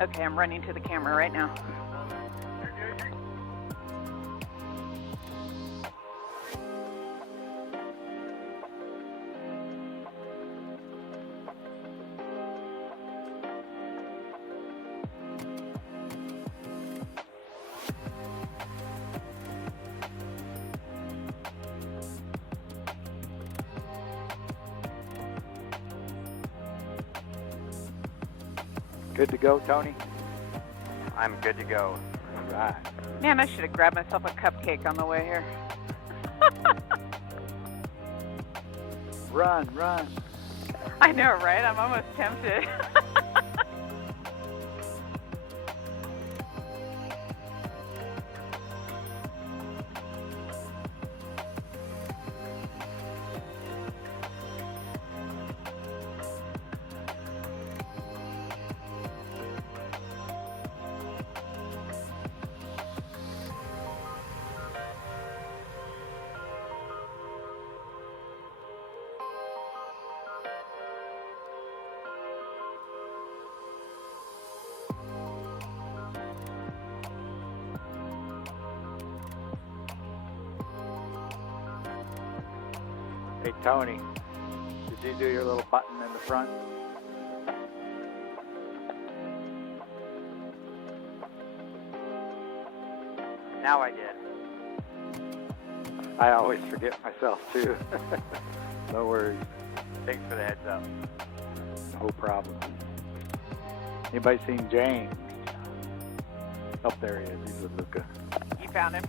Okay, I'm running to the camera right now. Good to go, Tony? I'm good to go. All right. Man, I should have grabbed myself a cupcake on the way here. Run, run. I know, right? I'm almost tempted. Hey, Tony, did you do your little button in the front? Now I did. I always forget myself, too. No worries. Thanks for the heads up. No problem. Anybody seen James? Oh, there he is. He's with Luca. You found him?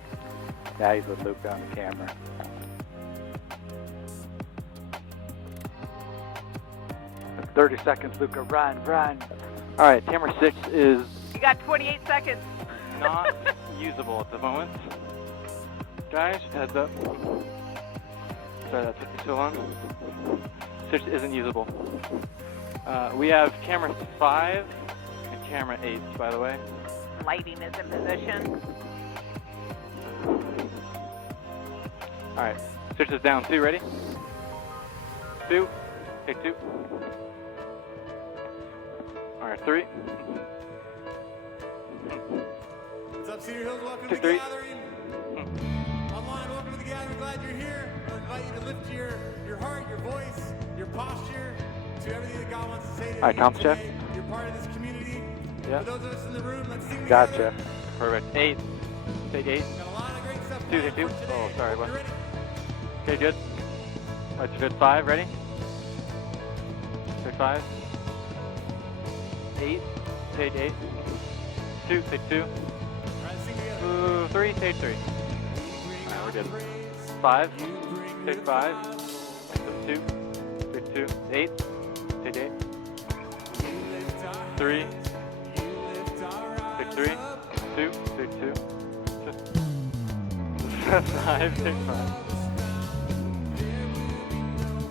Yeah, he's with Luca on the camera. That's 30 seconds, Luca. Run, run. All right, camera 6 is You got 28 seconds. not usable at the moment. Guys, heads up. Sorry that took me so long. 6 isn't usable. We have camera 5 and camera 8, by the way. Lighting is in position. All right, 6 is down. 2, ready? 2, take 2. All right, 3. What's up, Cedar Hills? Welcome Two, to the three. gathering. Online, welcome to the gathering. Glad you're here. I invite you to lift your heart, your voice, your posture to everything that God wants to say to All right, you Tom's today. check. You're part of this community. Yeah. For those of us in the room, let's sing Gotcha. together. Perfect. 8. Take 8. Got a lot of great stuff 2, planned take 2. for today. Oh, sorry, Hope what? you're ready. Okay, good. That's good. 5, ready? Take 5. 8, take 8. 2, take 2. All right, let's sing together. 3, take 3. Alright, we're good. 5, take 5. 2, take 2. 8, take 8. 3, take 3. 2, take 2. 5, take 5.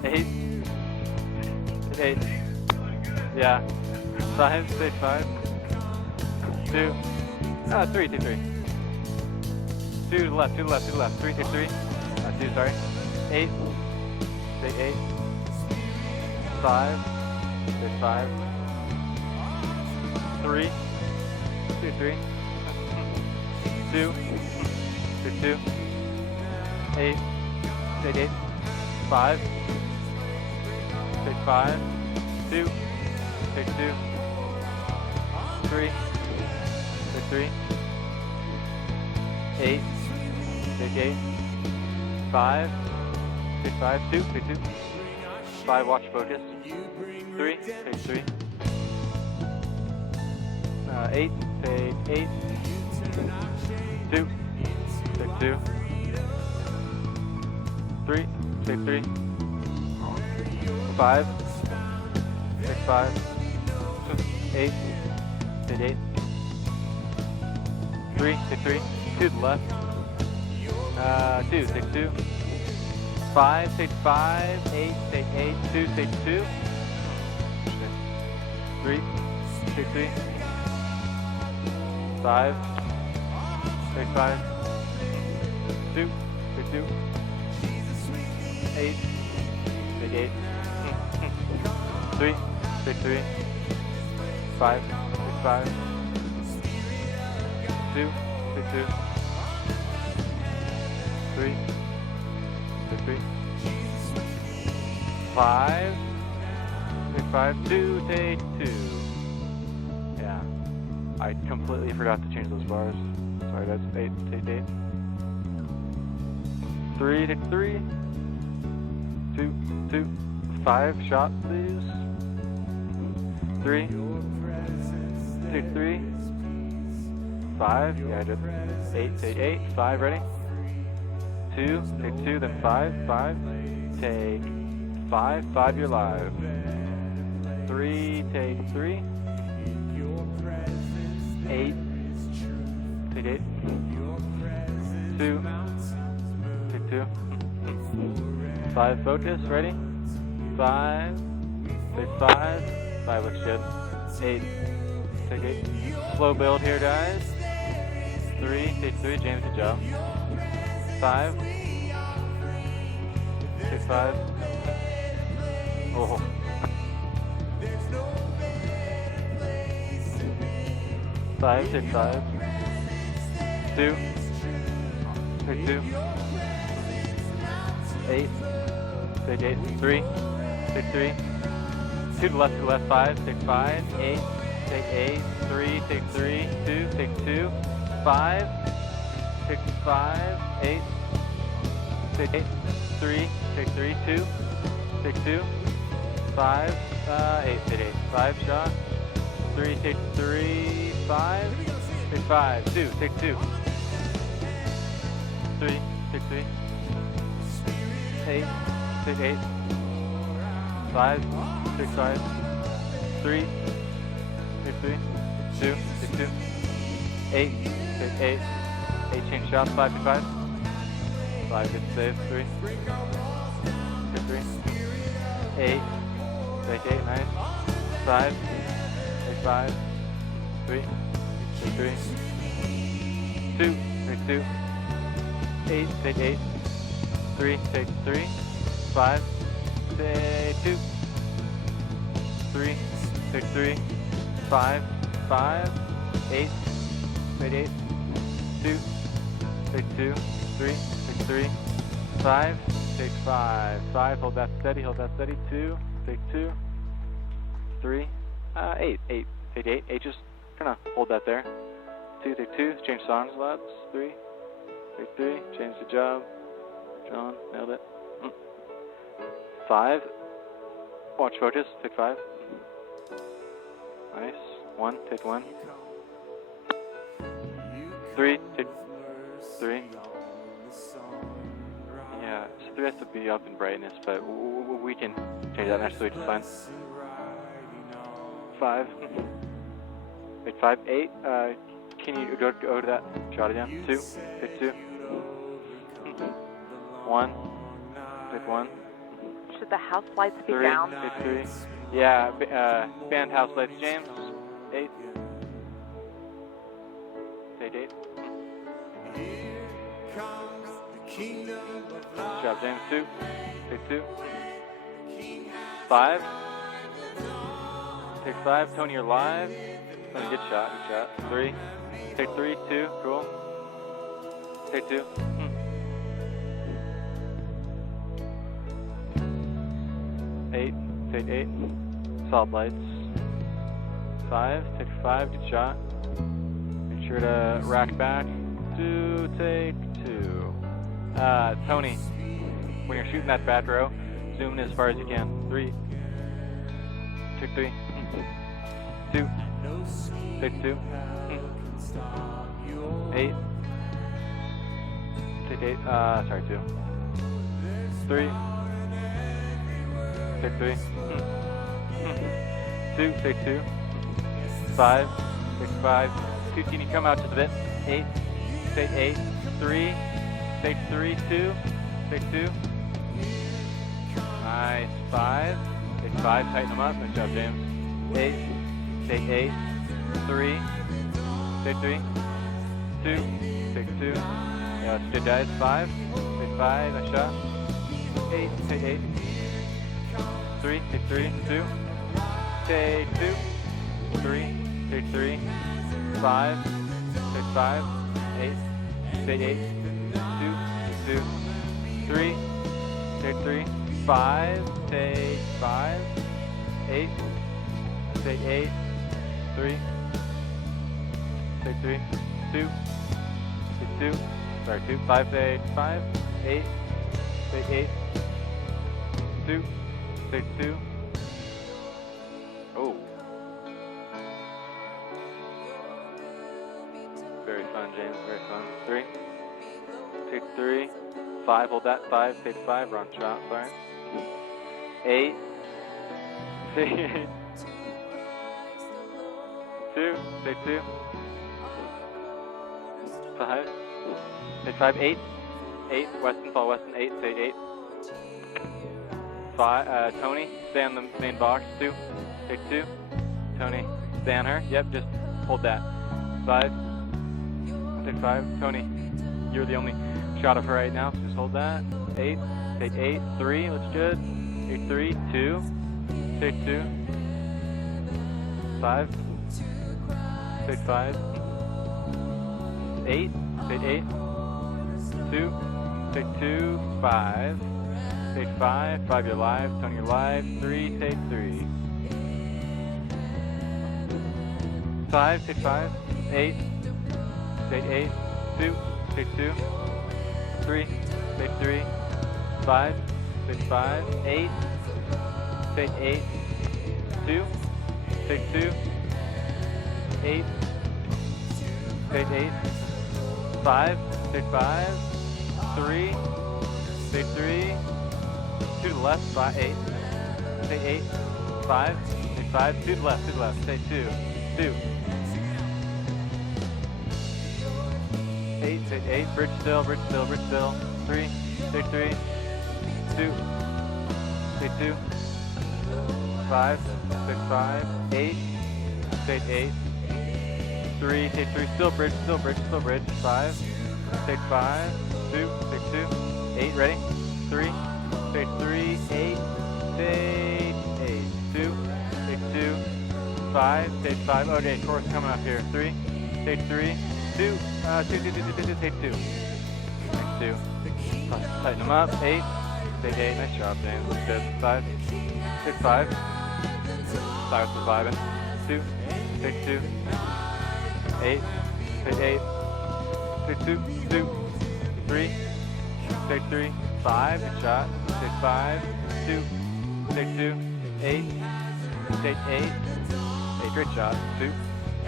8, take 8. Yeah. 5, take 5. 2. 3, take 3. 2 to the left, 2 to the left, 2 to the left. 3, take 3. 2, sorry. 8, take 8. 5, take 5. 3, take 3. 2, take 2. 8, take 8. 5, take 5. 2, take 2. 3, take 3. 8, take 8. 5, take 5. 2, take 2. 5, watch focus. 3, take 3. 8, take 8. 2, take 2. 3, take 3. 5, take 5. 8, take 8. 3, take 3. 2 to the left. 2, take 2. 5, take 5. 8, take 8. 2, take 2. 3, take 3. 5, take 5. 2, take 2. 8, take 8. 3, take 3. 5, take 5, 2, take 2, 3, take 3, 5, take 5, 2, take 2. Yeah, I completely forgot to change those bars. Sorry, that's 8, take 8. 3, take 3, 2, 2, 5, shot please. 3, take 3, 5, yeah I did. 8, take 8, 5, ready? 2, take 2, then 5, 5, take 5, 5, you're live. 3, take 3, 8, take 8, 2, take 2, 5, focus, ready? 5, take 5, 5 looks good. 8, take 8, slow build here guys. 3, take 3, James, good job. 5, take 5, oh. 5, take 5, 2, take 2, 8, take 8, 3, take 3, 2 to left, 5, take 5, 8, take 8, 3, take 3, 2, take 2, 5, take 5, 8, take 8, 3, take 3, 2, take 2, 5, 8, take 8, 5, shot, 3, take 3, 5, take 5, 2, take 2, 3, take 3, 8, take 8, 5, take 5, 3, take 3, 2, take 2, 8, take 8, 8 change shots, 5, take 5, 5, good save, 3, take 3, 8, take 8, nice, 5, take 5, 3, take 3, 2, take 2, 8, take 8, 3, take 3, 5, take 2, 3, take 3, 5, 5, 8, take 8, 2, take 2, 3, take 3, 5, take 5, 5, hold that steady, 2, take 2, 3, 8, 8, take 8, 8, just kind of hold that there, 2, take 2, change songs lads, 3, take 3, change the job, John, nailed it, 5, watch focus, take 5, nice, 1, take 1, 3, take 3, yeah, so 3 has to be up in brightness, but we can change that next week, it's fine, 5, take 5, 8, can you go to that shot again, 2, take 2, 1, take 1, Should the house lights be 3, down? take 3, yeah, band house lights, James, 8, take 8, good job James, 2, take 2, 5, take 5, Tony you're live, Tony good shot, 3, take 3, 2, cool, take 2, 8, take 8, solid lights, 5, take 5, good shot, make sure to rack back, 2, take 2, Tony, when you're shooting that back row, zoom in as far as you can, 3, take 3, 2, take 2, 8, take 8, sorry 2, 3, take 3, 2, take 2, 5, take 5, 2, can you come out just a bit, 8, take 8, 3, take 3, 2, take 2, nice, 5, take 5, tighten them up, nice job James, 8, take 8, 3, take 3, 2, take 2, yeah, that's good guys, 5, take 5, nice shot, 8, take 8, 3, take 3, 2, take 2, 3, take 3, 5, take 5, 8, take 8, 2, 3, take 3, 5, take 5, 8, take 8, 3, take 3, 2, take 2, sorry, 2, 5, take 5, 8, take 8, 2, take 2. Oh. Very fun, James, very fun. 3, take 3, 5, hold that, 5, take 5, wrong shot, sorry. 8, take 8, 2, take 2, 5, take 5, 8, 8, Weston, fall Weston, 8, take 8. 5, Tony, stay on the main box, 2, take 2, Tony, stay on her, yep, just hold that. 5, take 5, Tony, you're the only shot of her right now, just hold that. 8, take 8, 3, looks good. Take 3, 2, take 2, 5, take 5, 8, take 8, 2, take 2, 5, take 5, 5 you're live, Tony you're live, 3, take 3, 5, take 5, 8, take 8, 2, take 2, 3, take 3, 5, take 5, 8, take 8, 2, take 2, 8, take 8, 5, take 5, 3, take 3, 2 to the left, 5, 8, take 8, 5, take 5, 2 to the left, take 2, 2, 8, take 8, bridge still, 3, take 3, 2, take 2, 5, take 5, 8, take 8, 3, take 3, still bridge, 5, take 5, 2, take 2, 8, ready, 3, take 3, 8, take 8, 2, take 2, 5, take 5, okay, course coming up here, 3, take 3, 2, 2, take 2, take 2, tighten them up, 8, take 8, nice job, James, looks good, 5, take 5, 5 surviving, 2, take 2, 8, take 8, take 2, 2, 3, take 3, 5, good shot, take 5, 2, take 2, 8, take 8, 8, great shot, 2,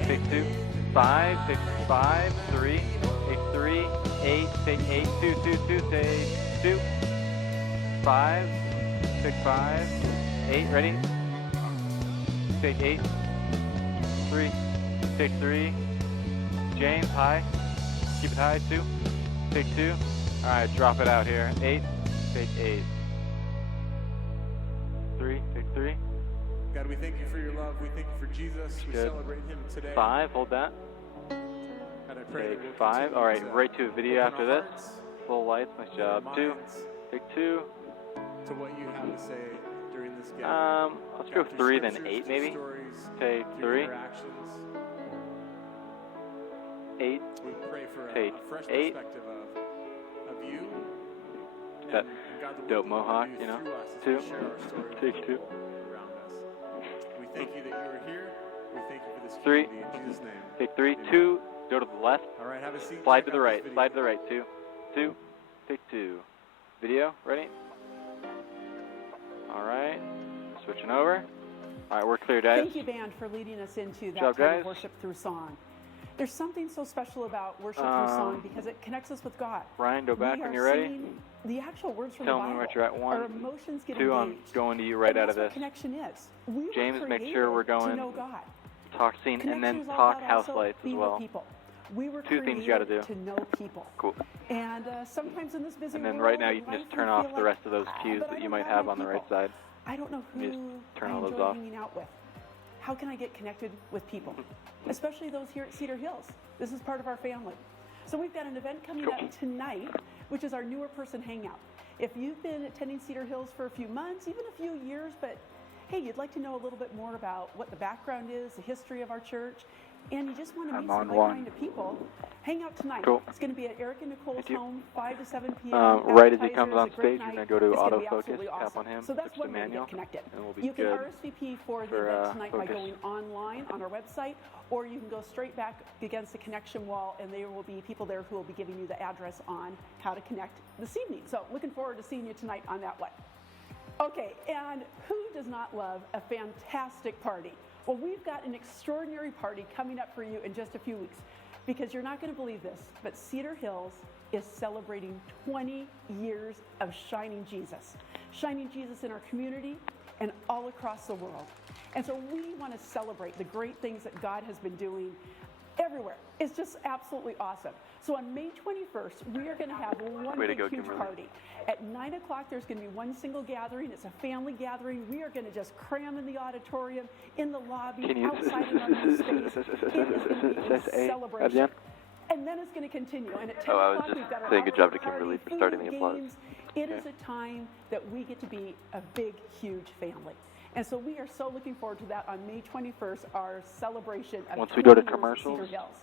take 2, 5, take 5, 3, take 3, 8, take 8, 2, 2, 2, take 2, 5, take 5, 8, ready, take 8, 3, take 3, James, high, keep it high, 2, take 2, alright, drop it out here, 8, take 8, 3, take 3, God, we thank you for your love. We thank you for Jesus. We good. celebrate him today. 5, hold that, God, I pray that take we'll 5, continue alright, to right to a video open after our this, hearts, full lights, nice job, our 2, minds take 2, to what you have to say during this gathering. let's go God, through 3, then scriptures, 8 through maybe, stories, take through 3, interactions. 8, We pray for a take fresh 8, perspective of you. that and God, the work dope that you mohawk, do you know, through us as 2, we share our story with take people 2, around us. We thank you that you are here. We thank you for this 3, community in Jesus' name. take 3, Amen. 2, go to the left, All right, have a seat. slide Check to the out right, this slide to video. the right, 2, 2, take 2, video, ready, alright, switching over, alright, we're clear, guys. Thank you, band, for leading us into that job, time guys. of worship through song. There's something so special about worship through song because it connects us with God. Ryan, go back We when are you're ready. singing the actual words from Tell the me Bible. what you're at, 1, Our emotions get 2, I'm engaged. going to you right And out of that's this. what connection is. We were James, make created sure we're going to know God. talk scene and Connection then is all talk about house also lights as being well. with people. We were 2 things you gotta created do. to know people. Cool. And sometimes in this busy And then world right now and you can life, just we turn feel off the like, rest of those cues but I that you don't might have have my on the right people. side. I don't know You just who turn I all those enjoy off. hanging out with. How can I get connected with people, especially those here at Cedar Hills? This is part of our family. So we've got an event coming Cool. up tonight, which is our newer person hangout. If you've been attending Cedar Hills for a few months, even a few years, but hey, you'd like to know a little bit more about what the background is, the history of our church, and you just want to I'm meet some on like-minded people, hang out tonight. Cool. It's going to be at Eric and Nicole's Thank you. home, 5 to 7 p.m. Right as he Appetizers, comes on a great stage, you're night. going to go to It's gonna be autofocus, absolutely tap awesome. on him, So that's switch to one way to manual, get connected. and we'll be You can good RSVP for the for, event tonight by focus. going online on our website, or you can go straight back against the connection wall, and there will be people there who will be giving you the address on how to connect this evening. So looking forward to seeing you tonight on that one. Okay, and who does not love a fantastic party? Well, we've got an extraordinary party coming up for you in just a few weeks, because you're not going to believe this, but Cedar Hills is celebrating 20 years of shining Jesus in our community and all across the world. And so we want to celebrate the great things that God has been doing everywhere. It's just absolutely awesome. So on May 21st, we are going to have one Way to big, go, huge Kimberly. party. At 9 o'clock, there's going to be one single gathering. It's a family gathering. We are going to just cram in the auditorium, in the lobby, Can you outside in our new space. It is going to be a celebration. And then it's going to continue. And at 10 Oh, I was o'clock, just we've got our saying good job to hour-long Kimberly party, for starting food, the applause. games. It is a time that we get to be a big, huge family. And so we are so looking forward to that on May 21st, our celebration of Once we go to 20 years of commercials, Cedar Hills.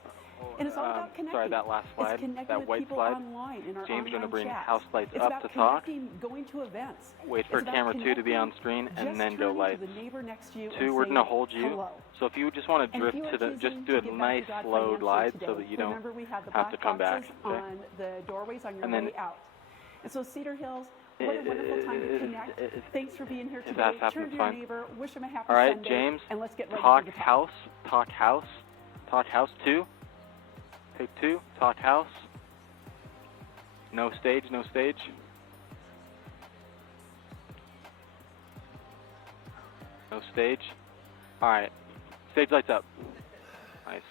And it's all about connecting. sorry, that last slide, It's connecting that with white people slide. online in our James online gonna bring chats. house lights it's up about to talk. connecting, going to events. Wait for It's about camera 2 to be on connecting, screen, and just then go turning to lights. the neighbor next to you 2, and we're saying, gonna hold you. hello. So if you just want to And if drift you are to the, choosing just to do a give back nice to God slow financially glide today, so that you don't remember we have the have black to come back. boxes Okay. on the doorways on your And then- way out. And so Cedar Hills, what a wonderful time to connect. Thanks for being here today. that's Turn to your fine. neighbor, wish him a happy All right, Sunday, James, and let's get ready talk for the talk. house 2. Take 2, talk house. No stage. No stage. All right, stage lights up. Nice.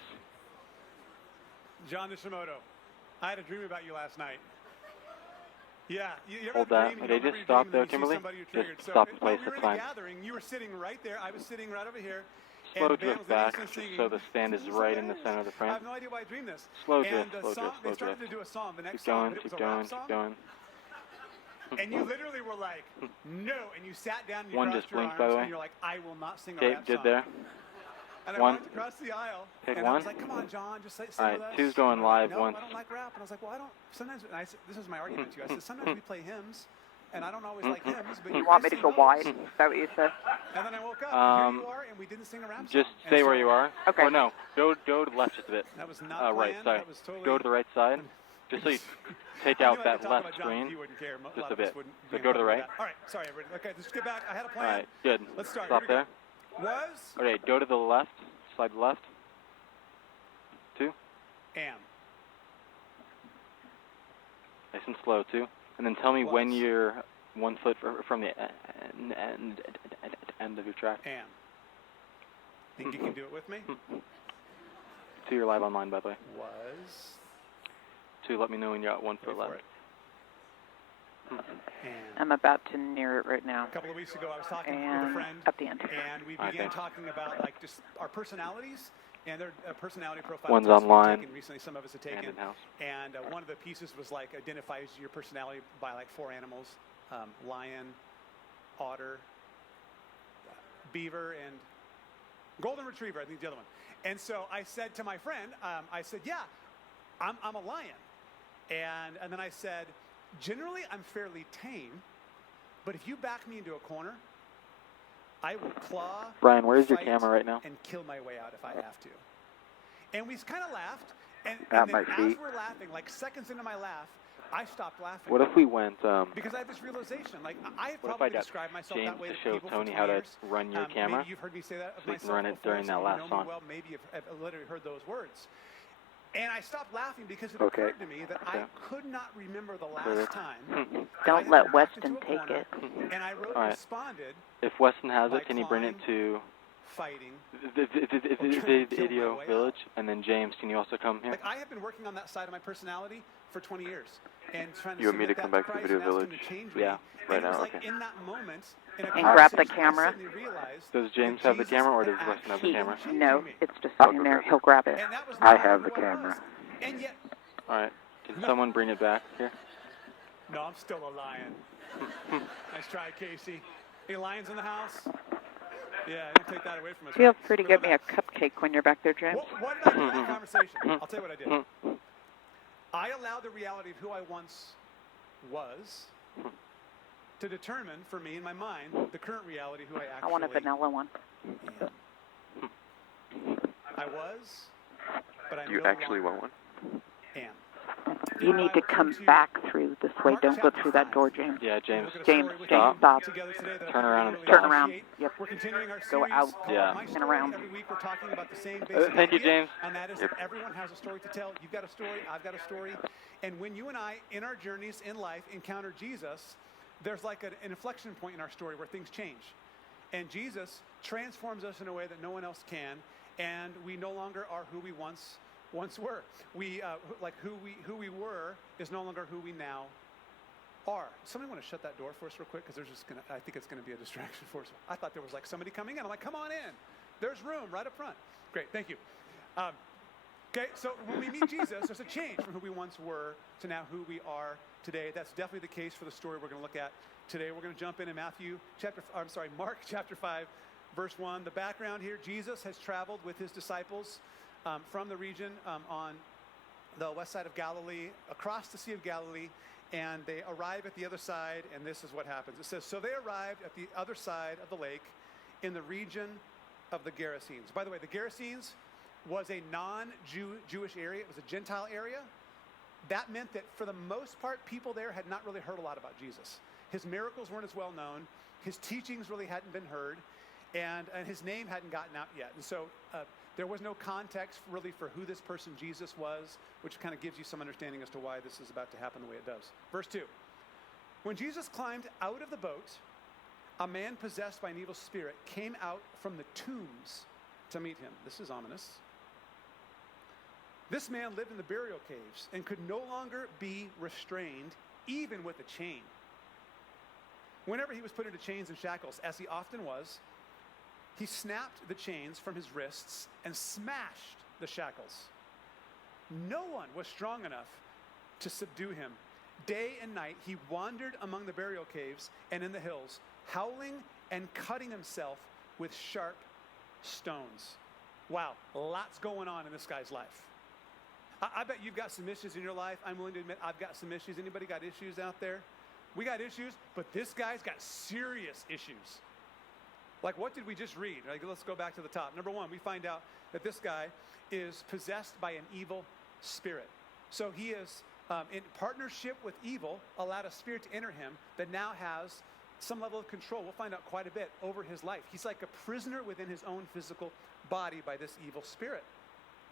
John Nishimoto, I had a dream about you last night. Yeah, you ever Hold have a that. dream, you Okay, don't just remember your stop dream, there, and then you see Kimberly. somebody you're Just triggered. So stop the while place, we were it's in fine. a gathering, you were sitting right there. I was sitting right over here. Slow and the band drift was back, listening, just singing. so the stand is This right in the hilarious. center of the I frame. have no idea why I dreamed this. Slow and drift, the slow song, drift, they slow started drift. to do a song, the next Keep going, song, but it was keep a rap going, song. keep going. And you literally were like, no, and you sat down and you One crossed just your blinked, arms, by the way. and you're like, I will not sing a Okay, rap good song. there. And I One. walked across the aisle, Take and I was one. like, come on, John, just sing All right, with us. 2's going And they're like, live no, once. I don't like rap. And I was like, well, I don't, sometimes, and I said, this is my argument to you. I said, sometimes we play hymns, and I don't always like hymns, but You you want guys me to sing go wide? those. Is that what you said? And then I woke up, and here you are, and we didn't sing a rap song. Just And stay where so you are. Okay. Or no, go to the left just a bit. That was not Right, planned. sorry. That was totally, Go to the right side. Just so you take I knew out I that could talk left about John, screen. you wouldn't care. Just lot a of us bit. wouldn't So be go to the involved with right. that. All right, sorry, everybody. Okay, let's get back. I had a All plan. right, good. Let's start. Stop Here we there. go. Was Okay, go to the left. Slide left. 2. am. Nice and slow, 2. And then tell me when Was. you're 1 foot from the end of your track. Am. Think you can do it with me? 2, you're live online, by the way. Was 2, let me know when you're at 1 wait foot for left. it. And I'm about to near it right now. a couple of weeks ago, I was talking with a And friend, at the end. and we Alright, began thanks. talking about like just our personalities and their personality profile. One's tests we've online. taken recently, some of us have And taken. in-house. And one of the pieces was like identifies your personality by like 4 animals: lion, otter, beaver, and golden retriever. I think the other one. And so I said to my friend, I said, "Yeah, I'm a lion." And then I said, "Generally, I'm fairly tame, but if you back me into a corner, I will claw, Brian, where's your fight, camera right now? and kill my way out if I have to." And we kind of laughed, and At then my as feet. we're laughing, like seconds into my laugh, I stopped laughing. What if we went, Because I have this realization, like I have What if I probably got described myself James that way to to show people Tony for how 20 to years. run your camera? Maybe you've heard me say that of So you can myself run it before, during so that you last know song. me well. Maybe you've literally heard those words. And I stopped laughing because it Okay. occurred to me that I could not remember the Clear. last time. Don't I let backed Weston into a take corner, it. And I wrote, All right. responded, If Weston has by it, can you bring it to fighting. the trying to kill my video way village? And then James, can you also come here? Like I have been working on that side of my personality for 20 years, and trying to You want me submit to come that back to Christ Video and ask him Village? to change Yeah, me. right And it was now, like okay. in that moment, in a And grab the conversation, camera. I suddenly realized Does James that have the Jesus camera, or had does Weston have the actually camera? changed No, me. it's just sitting there. He'll grab it. And that was I not have even the who I camera. was. And yet, All right. Can someone bring it back here? no, I'm still a lion. Nice try, Casey. Any lions in the house? Yeah, don't take that away from us. Feel right? free to We get love me a that. cupcake when you're back there, James. What did I do in that conversation? I'll tell you what I did. I allowed the reality of who I once was to determine for me in my mind the current reality who I I actually want a vanilla one. am. I was, but I You no actually longer want one? am. You need to come back through this way. Don't go through that door, James. Yeah, James. James, stop. stop. Together today that I Turn think around we and really Turn around. appreciate. Yep. We're continuing our Go series out. called Yeah. My And Story. around. Every week we're talking about the same basic Thank you, idea, James. and that is that everyone has a story to tell. You've got a story, I've got a story. And when you and I, in our journeys in life, encounter Jesus, there's like an inflection point in our story where things change. And Jesus transforms us in a way that no one else can, and we no longer are who we once were. We like who we were is no longer who we now are. Somebody want to shut that door for us real quick, because I think it's gonna be a distraction for us. I thought there was like somebody coming in. I'm like, come on in. There's room right up front. Great, thank you. Okay, so when we meet Jesus, there's a change from who we once were to now who we are today. That's definitely the case for the story we're going to look at today. We're going to jump in Mark chapter 5, verse 1. The background here: Jesus has traveled with his disciples from the region on the west side of Galilee, across the Sea of Galilee, and they arrive at the other side, and this is what happens. It says, so they arrived at the other side of the lake in the region of the Gerasenes. By the way, the Gerasenes was a non-Jewish area. It was a Gentile area. That meant that for the most part, people there had not really heard a lot about Jesus. His miracles weren't as well known. His teachings really hadn't been heard. And his name hadn't gotten out yet. And so there was no context really for who this person Jesus was, which kind of gives you some understanding as to why this is about to happen the way it does. Verse 2. When Jesus climbed out of the boat, a man possessed by an evil spirit came out from the tombs to meet him. This is ominous. This man lived in the burial caves and could no longer be restrained, even with a chain. Whenever he was put into chains and shackles, as he often was, he snapped the chains from his wrists and smashed the shackles. No one was strong enough to subdue him. Day and night he wandered among the burial caves and in the hills, howling and cutting himself with sharp stones. Wow, lots going on in this guy's life. I bet you've got some issues in your life. I'm willing to admit I've got some issues. Anybody got issues out there? We got issues, but this guy's got serious issues. Like, what did we just read? Like, let's go back to the top. Number one, we find out that this guy is possessed by an evil spirit. So he is in partnership with evil, allowed a spirit to enter him that now has some level of control. We'll find out quite a bit over his life. He's like a prisoner within his own physical body by this evil spirit.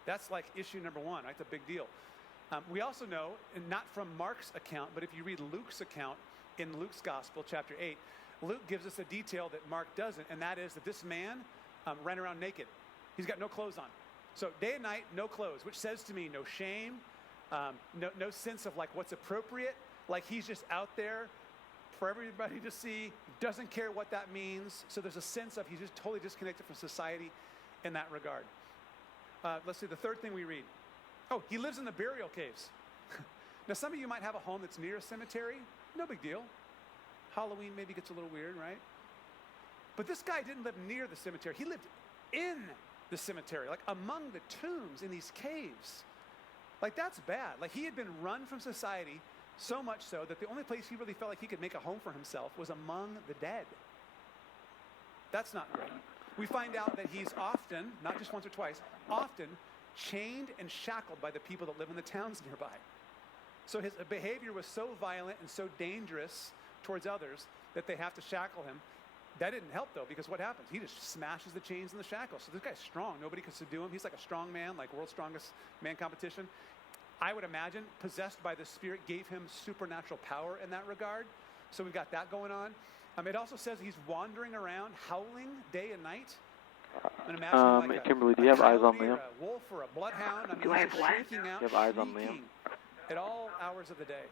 That's like issue number one, right? That's a big deal. We also know, and not from Mark's account, but if you read Luke's account in Luke's Gospel, chapter 8, Luke gives us a detail that Mark doesn't, and that is that this man ran around naked. He's got no clothes on. So day and night, no clothes, which says to me no shame, no sense of like what's appropriate. Like he's just out there for everybody to see, doesn't care what that means. So there's a sense of he's just totally disconnected from society in that regard. Let's see, the third thing we read. Oh, he lives in the burial caves. Now, some of you might have a home that's near a cemetery. No big deal. Halloween maybe gets a little weird, right? But this guy didn't live near the cemetery. He lived in the cemetery, like among the tombs in these caves. Like, that's bad. Like, he had been run from society so much so that the only place he really felt like he could make a home for himself was among the dead. That's not great. We find out that he's often, not just once or twice, often chained and shackled by the people that live in the towns nearby. So his behavior was so violent and so dangerous towards others that they have to shackle him. That didn't help, though, because what happens? He just smashes the chains and the shackles. So this guy's strong. Nobody can subdue him. He's like a strong man, like world's strongest man competition. I would imagine possessed by the Spirit gave him supernatural power in that regard. So we've got that going on. It also says he's wandering around, howling day and night. And imagine like Kimberly, do you have eyes on coyote or Liam? a wolf or a bloodhound. I mean, Do I he's have what? shrieking out, You have eyes on Liam? shrieking at all hours of the day.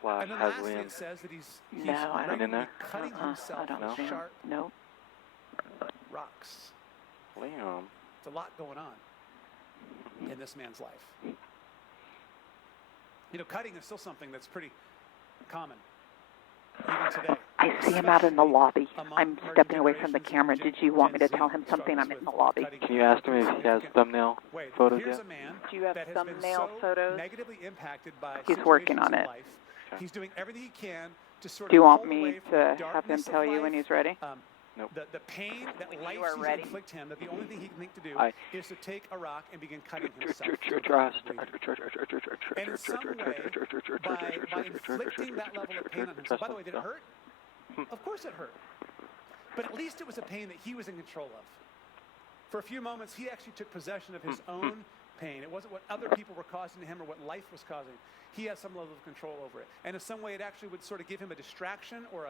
Slash And then has lastly, Liam. it says that he's No, I don't. in there? cutting himself I don't with see him. sharp No. rocks. Liam. It's a lot going on in this man's life. You know, cutting is still something that's pretty common, even today. I see him out in the lobby. among I'm emerging stepping away from the generations camera. and Did Gen- you want me Gen to tell Z him something? I'm struggles in the with lobby. cutting Can you ask him corners if he has significant thumbnail way. photos Here's yet? a man Do you have that has been thumbnail so photos? negatively impacted by He's working situations on in it. life. Okay. He's doing everything he can to sort Do you of want pull me away from to the have him darkness of tell you when life, he's ready? Nope. the pain that When life you are seems ready. to inflict him, that the only thing he can think to do I- is to take a rock and begin cutting himself. Trust. And in some way, by inflicting that level of pain on himself, by the way, did it hurt? Of course it hurt. But at least it was a pain that he was in control of. For a few moments, he actually took possession of his own pain. It wasn't what other people were causing to him or what life was causing. He had some level of control over it. And in some way, it actually would sort of give him a distraction or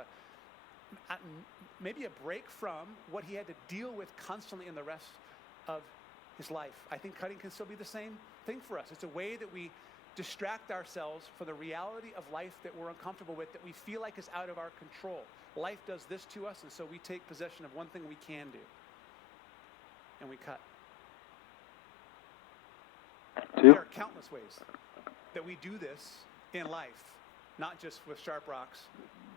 maybe a break from what he had to deal with constantly in the rest of his life. I think cutting can still be the same thing for us. It's a way that we distract ourselves from the reality of life that we're uncomfortable with, that we feel like is out of our control. Life does this to us, and so we take possession of one thing we can do, and we cut. Two. There are countless ways that we do this in life, not just with sharp rocks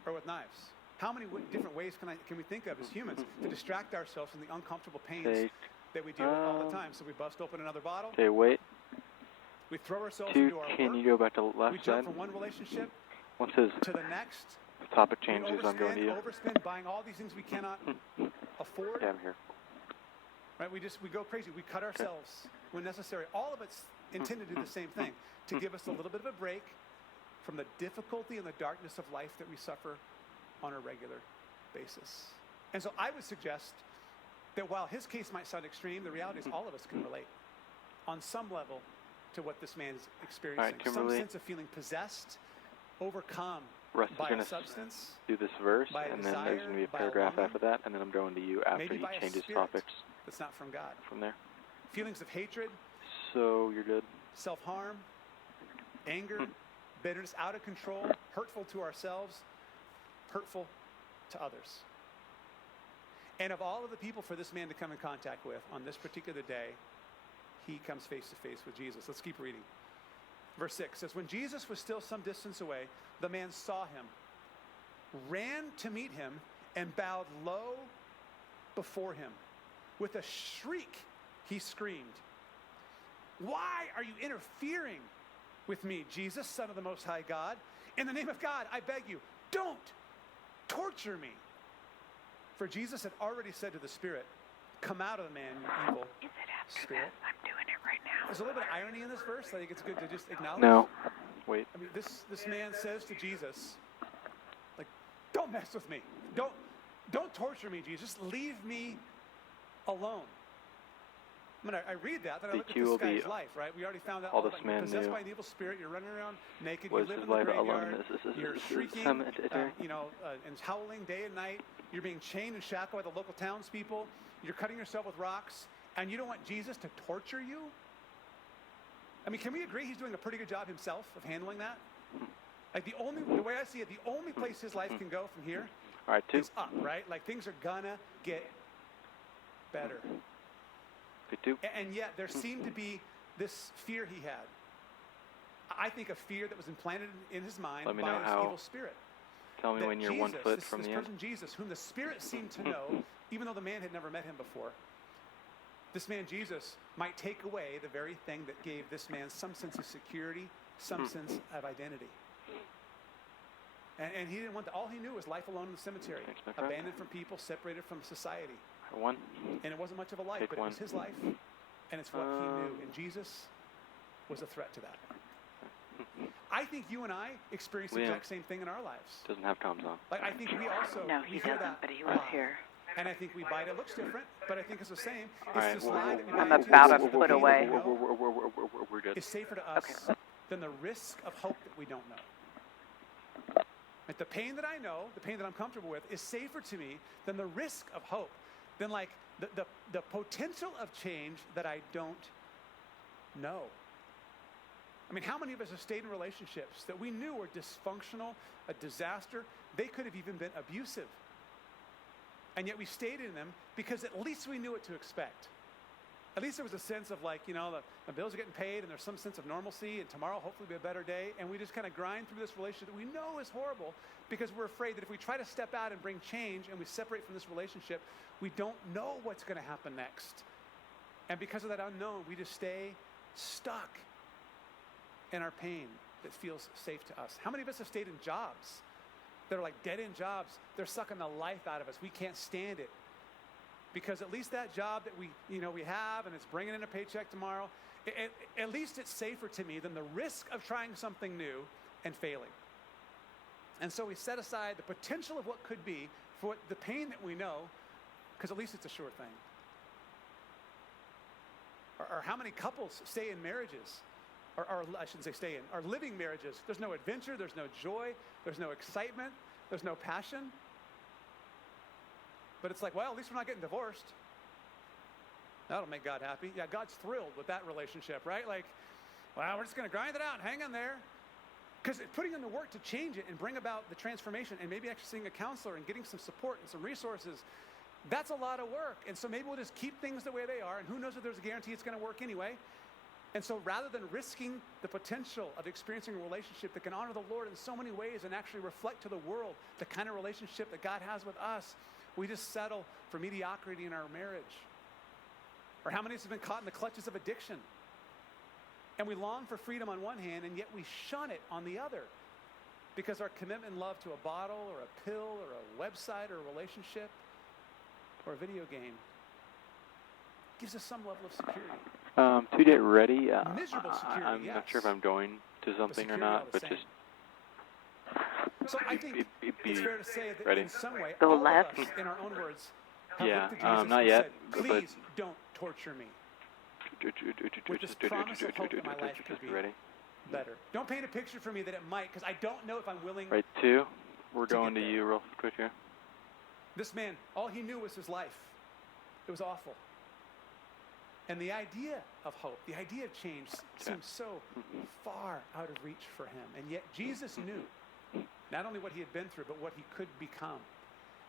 or with knives. How many different ways can we think of as humans to distract ourselves from the uncomfortable pains Okay. that we deal with all the time? So we bust open another bottle, Okay, wait. we throw ourselves Two. into our Can work, you go back to the we left jump side? from one relationship Once his to the next. topic We changes, I'm going to you. overspend, buying all these things we cannot afford. Yeah, I'm here. Right? We go crazy. We cut ourselves when necessary. All of it's intended to do the same thing, to give us a little bit of a break from the difficulty and the darkness of life that we suffer on a regular basis. And so I would suggest that while his case might sound extreme, the reality is all of us can relate on some level to what this man is experiencing. Some Kimberly. sense of feeling possessed, overcome Russ is by going a to substance, do this verse, by a and then there's desire, going to be a by a paragraph longing, after that, and then I'm going to you after maybe he by a changes spirit topics that's not from God. from there. Feelings of hatred, So you're good. self-harm, anger, bitterness, out of control, hurtful to ourselves, hurtful to others. And of all of the people for this man to come in contact with on this particular day, he comes face to face with Jesus. Let's keep reading. Verse 6 says, when Jesus was still some distance away, the man saw him, ran to meet him, and bowed low before him. With a shriek, he screamed, "Why are you interfering with me, Jesus, Son of the Most High God? In the name of God, I beg you, don't torture me." For Jesus had already said to the spirit, "Come out of the man, you evil Is it after spirit." this? I'm doing it right now. There's a little bit of irony in this verse. I think it's good to just acknowledge. No. Wait. I mean, this man says to Jesus, like, don't mess with me. Don't torture me, Jesus. Leave me alone. I mean, I read that, then I look at DQ will this be guy's life, right? We already found out all all this about you're man possessed knew. by an evil spirit, you're running around naked, Was you live his in the life alone graveyard, in this you're shrieking, cemetery? and howling day and night, you're being chained and shackled by the local townspeople, you're cutting yourself with rocks, and you don't want Jesus to torture you? I mean, can we agree he's doing a pretty good job himself of handling that? Like the way I see it, the only place his life can go from here All right, two. is up, right? Like things are gonna get better. Good two. And yet there seemed to be this fear he had. I think a fear that was implanted in his mind Let me by know this how- evil spirit. Tell me That when you're Jesus, 1 foot this, from this the end. person Jesus, whom the spirit seemed to know, even though the man had never met him before, this man Jesus might take away the very thing that gave this man some sense of security, some sense of identity. And he didn't want that. All he knew was life alone in the cemetery, Thanks, my friend. abandoned from people, separated from society. One. And it wasn't much of a life, Take but one. it was his life, and it's what he knew. And Jesus was a threat to that. I think you and I experience the Liam. exact same thing in our lives. Doesn't have comms on. Like I think we also No, we he hear doesn't, that but he a was lot. here. And I think we buy it. It looks different, but I think it's the same. It's right, this whoa, lie whoa, that we whoa, buy I'm into about that a the foot pain away. that we know We're good. is safer to us Okay. than the risk of hope that we don't know. Like the pain that I know, the pain that I'm comfortable with, is safer to me than the risk of hope, than like the potential of change that I don't know. I mean, how many of us have stayed in relationships that we knew were dysfunctional, a disaster? They could have even been abusive. And yet we stayed in them because at least we knew what to expect. at least there was a sense of like, you know, the bills are getting paid and there's some sense of normalcy, and tomorrow hopefully will be a better day. And we just kind of grind through this relationship that we know is horrible because we're afraid that if we try to step out and bring change and we separate from this relationship, we don't know what's going to happen next. And because of that unknown, we just stay stuck in our pain that feels safe to us. How many of us have stayed in jobs that are like dead-end jobs? They're sucking the life out of us. We can't stand it. Because at least that job that we have and it's bringing in a paycheck tomorrow, at least it's safer to me than the risk of trying something new and failing. And so we set aside the potential of what could be for the pain that we know, because at least it's a sure thing. Or how many couples stay in marriages, or I shouldn't say stay in, are living marriages. There's no adventure, there's no joy, there's no excitement, there's no passion. But it's like, well, at least we're not getting divorced. That'll make God happy. Yeah, God's thrilled with that relationship, right? Like, well, we're just going to grind it out and hang in there. Because putting in the work to change it and bring about the transformation and maybe actually seeing a counselor and getting some support and some resources, that's a lot of work. And so maybe we'll just keep things the way they are, and who knows if there's a guarantee it's going to work anyway. And so rather than risking the potential of experiencing a relationship that can honor the Lord in so many ways and actually reflect to the world the kind of relationship that God has with us, we just settle for mediocrity in our marriage. Or how many of us have been caught in the clutches of addiction? And we long for freedom on one hand, and yet we shun it on the other. Because our commitment and love to a bottle or a pill or a website or a relationship or a video game gives us some level of security. To get ready, Miserable security, I'm not sure if I'm going to something or not, but just so I think it's fair to say that ready. in some way, The all of left. us, in our own words, have Yeah, looked to Jesus not and yet, said, but- please don't torture me. With this promise of hope that my life could be ready. better. Don't paint a picture for me that it might, because I don't know if I'm willing. Right, 2. We're to going get to there. you real quick here. This man, all he knew was his life. It was awful. And the idea of hope, the idea of change seemed so far out of reach for him. And yet Jesus knew not only what he had been through, but what he could become.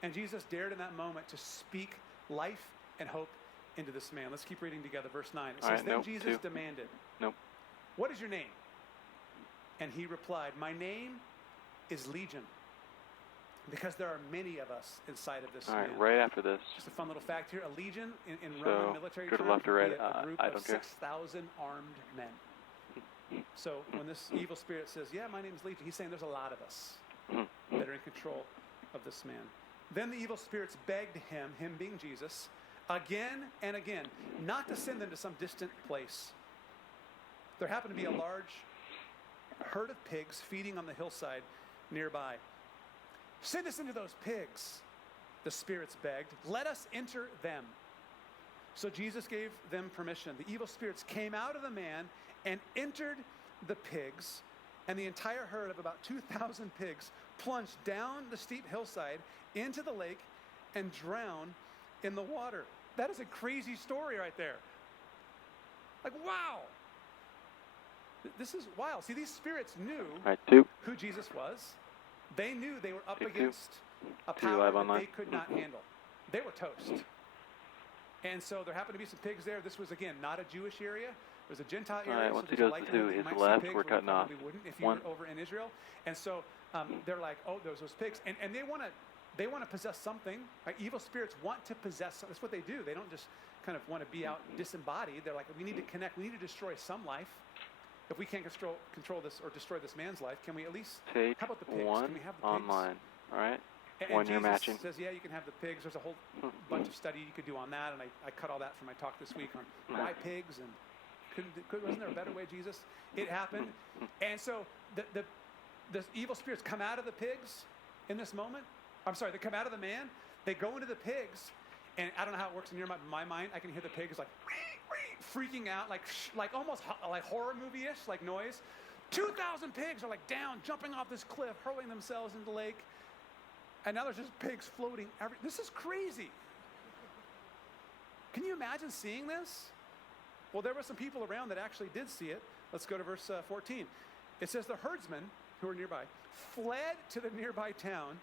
And Jesus dared in that moment to speak life and hope into this man. Let's keep reading together. Verse 9. It All says, right, then nope, Jesus 2. demanded, Nope. what is your name? And he replied, my name is Legion, because there are many of us inside of this All man. right, right after this. Just a fun little fact here. A legion in So, Roman military go to terms left or would be right, a group I of don't care. 6,000 armed men. So when this evil spirit says, yeah, my name is Legion, he's saying there's a lot of us that are in control of this man. Then the evil spirits begged him being Jesus, again and again, not to send them to some distant place. There happened to be a large herd of pigs feeding on the hillside nearby. Send us into those pigs, the spirits begged. Let us enter them. So Jesus gave them permission. The evil spirits came out of the man and entered the pigs, and the entire herd of about 2,000 pigs plunged down the steep hillside into the lake and drowned in the water. That is a crazy story right there. Like, wow. This is wild. See, these spirits knew All right, 2. who Jesus was. They knew they were up Take 2. against a See you power live that online. they could not handle. They were toast. And so there happened to be some pigs there. This was, again, not a Jewish area. It was a Gentile All area. right, once so he there's a goes likelihood to that you his might see left, pigs we're where you cutting off. probably wouldn't if you 1. were over in Israel. And so they're like, oh, there's those pigs. And they want to possess something. Right? Evil spirits want to possess something. That's what they do. They don't just kind of want to be out disembodied. They're like, we need to connect. We need to destroy some life. If we can't control this or destroy this man's life, can we at least, Take how about the pigs? 1 Can we have the pigs? online. All right. And 1 you're Jesus matching. says, yeah, you can have the pigs. There's a whole bunch of study you could do on that, and I cut all that from my talk this week on why pigs, and wasn't there a better way, Jesus? It happened. And so the evil spirits come out of the pigs in this moment. I'm sorry, they come out of the man. They go into the pigs, and I don't know how it works in my mind. I can hear the pigs like freaking out, like almost like horror movie-ish, like noise. 2,000 pigs are like down, jumping off this cliff, hurling themselves into the lake. And now there's just pigs floating. This is crazy. Can you imagine seeing this? Well, there were some people around that actually did see it. Let's go to verse 14. It says the herdsmen who were nearby fled to the nearby town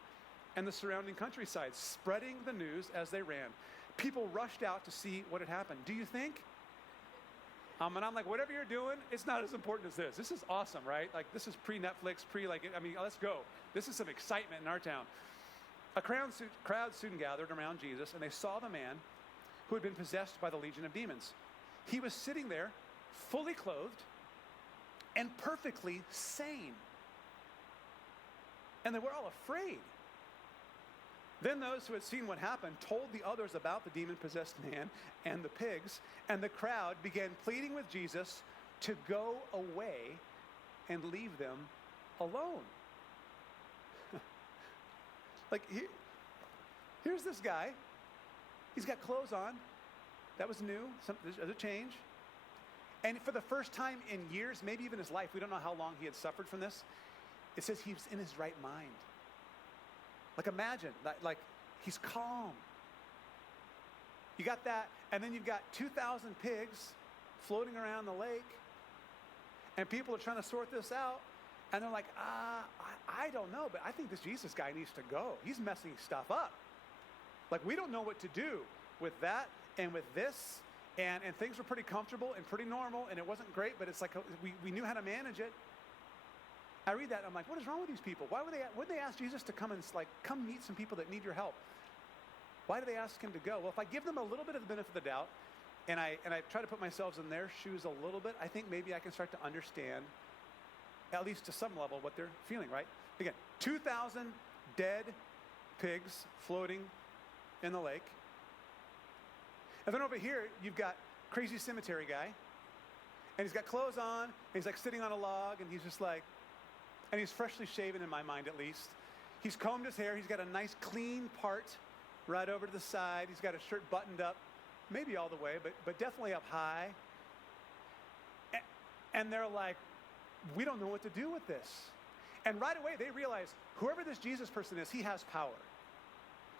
and the surrounding countryside, spreading the news as they ran. People rushed out to see what had happened. Do you think And I'm like, whatever you're doing, it's not as important as this. This is awesome, right? Like, this is pre-Netflix, let's go. This is some excitement in our town. A crowd soon gathered around Jesus, and they saw the man who had been possessed by the legion of demons. He was sitting there, fully clothed and perfectly sane. And they were all afraid. Then those who had seen what happened told the others about the demon-possessed man and the pigs, and the crowd began pleading with Jesus to go away and leave them alone. Here's this guy. He's got clothes on. That was new. There's a change. And for the first time in years, maybe even his life, we don't know how long he had suffered from this, it says he was in his right mind. Like, imagine, like he's calm. You got that, and then you've got 2,000 pigs floating around the lake, and people are trying to sort this out, and they're like, I don't know, but I think this Jesus guy needs to go. He's messing stuff up. Like, we don't know what to do with that and with this, and things were pretty comfortable and pretty normal, and it wasn't great, but it's like we knew how to manage it. I read that, and I'm like, what is wrong with these people? Wouldn't they ask Jesus to come meet some people that need your help? Why do they ask him to go? Well, if I give them a little bit of the benefit of the doubt, and I try to put myself in their shoes a little bit, I think maybe I can start to understand, at least to some level, what they're feeling, right? Again, 2,000 dead pigs floating in the lake. And then over here, you've got crazy cemetery guy, and he's got clothes on, and he's like sitting on a log, and he's just like, and he's freshly shaven in my mind at least. He's combed his hair. He's got a nice clean part right over to the side. He's got his shirt buttoned up, maybe all the way, but definitely up high. And they're like, we don't know what to do with this. And right away they realize whoever this Jesus person is, he has power.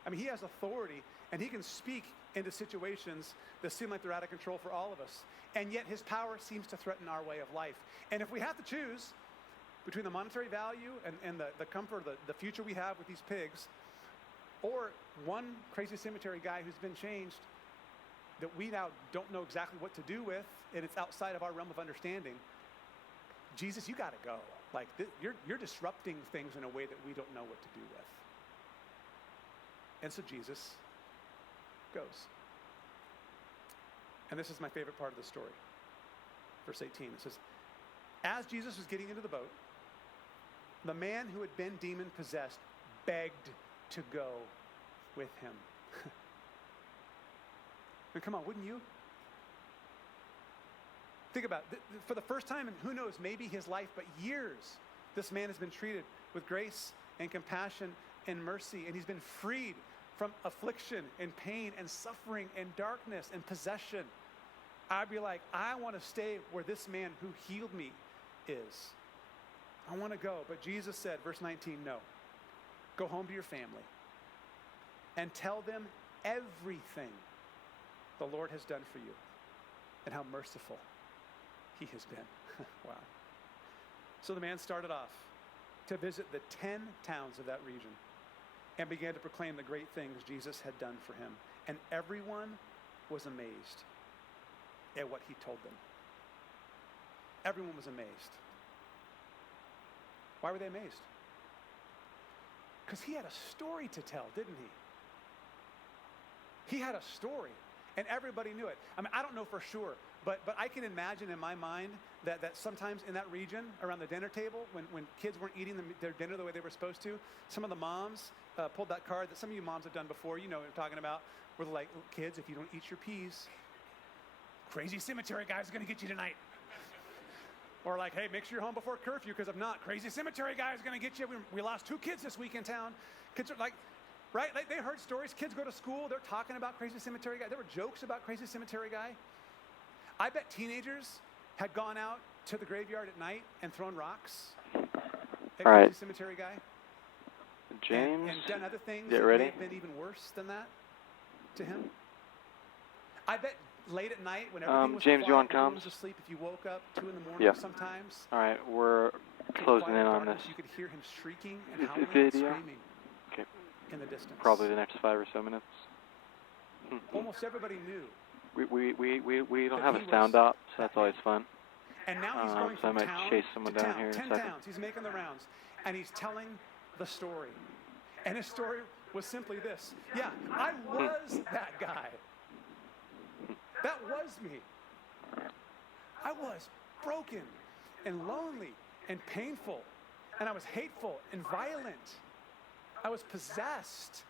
I mean, he has authority, and he can speak into situations that seem like they're out of control for all of us. And yet his power seems to threaten our way of life. And if we have to choose between the monetary value and the comfort, the future we have with these pigs, or one crazy cemetery guy who's been changed that we now don't know exactly what to do with, and it's outside of our realm of understanding, Jesus, you got to go. Like, you're disrupting things in a way that we don't know what to do with. And so Jesus goes. And this is my favorite part of the story. Verse 18, it says, as Jesus was getting into the boat, the man who had been demon-possessed begged to go with him. I mean, come on, wouldn't you? Think about it. For the first time in who knows, maybe his life, but years, this man has been treated with grace and compassion and mercy, and he's been freed from affliction and pain and suffering and darkness and possession. I'd be like, I want to stay where this man who healed me is. I want to go. But Jesus said, verse 19, no. Go home to your family and tell them everything the Lord has done for you and how merciful he has been. Wow. So the man started off to visit the 10 towns of that region and began to proclaim the great things Jesus had done for him. And everyone was amazed at what he told them. Everyone was amazed. Why were they amazed? Because he had a story to tell, didn't he? He had a story, and everybody knew it. I mean, I don't know for sure, but I can imagine in my mind that sometimes in that region, around the dinner table, when kids weren't eating their dinner the way they were supposed to, some of the moms pulled that card that some of you moms have done before, you know what I'm talking about, where they're like, kids, if you don't eat your peas, crazy cemetery guy's going to get you tonight. Or like, hey, make sure you're home before curfew, because if not, crazy cemetery guy is going to get you. We lost 2 kids this week in town. Kids are like, right? Like, they heard stories. Kids go to school. They're talking about crazy cemetery guy. There were jokes about crazy cemetery guy. I bet teenagers had gone out to the graveyard at night and thrown rocks at All right. crazy cemetery guy. James, and done other things get that ready. may have been even worse than that to him. I bet late at night when everything was James, quiet, you on everyone comms? was asleep, if you woke up 2 in the morning Yeah. sometimes, All right, we're in closing quiet in on darkness, this. you could hear him shrieking and Is howling the and video? screaming Okay. in the distance. Probably the next 5 or so minutes. Almost everybody knew We don't But have he a sound was op, so that's always fun. And now he's going So I from might town chase someone to down town, here in a 10 second. towns. He's making the rounds, and he's telling the story. And his story was simply this. Yeah, I was that guy. That was me. I was broken and lonely and painful, and I was hateful and violent. I was possessed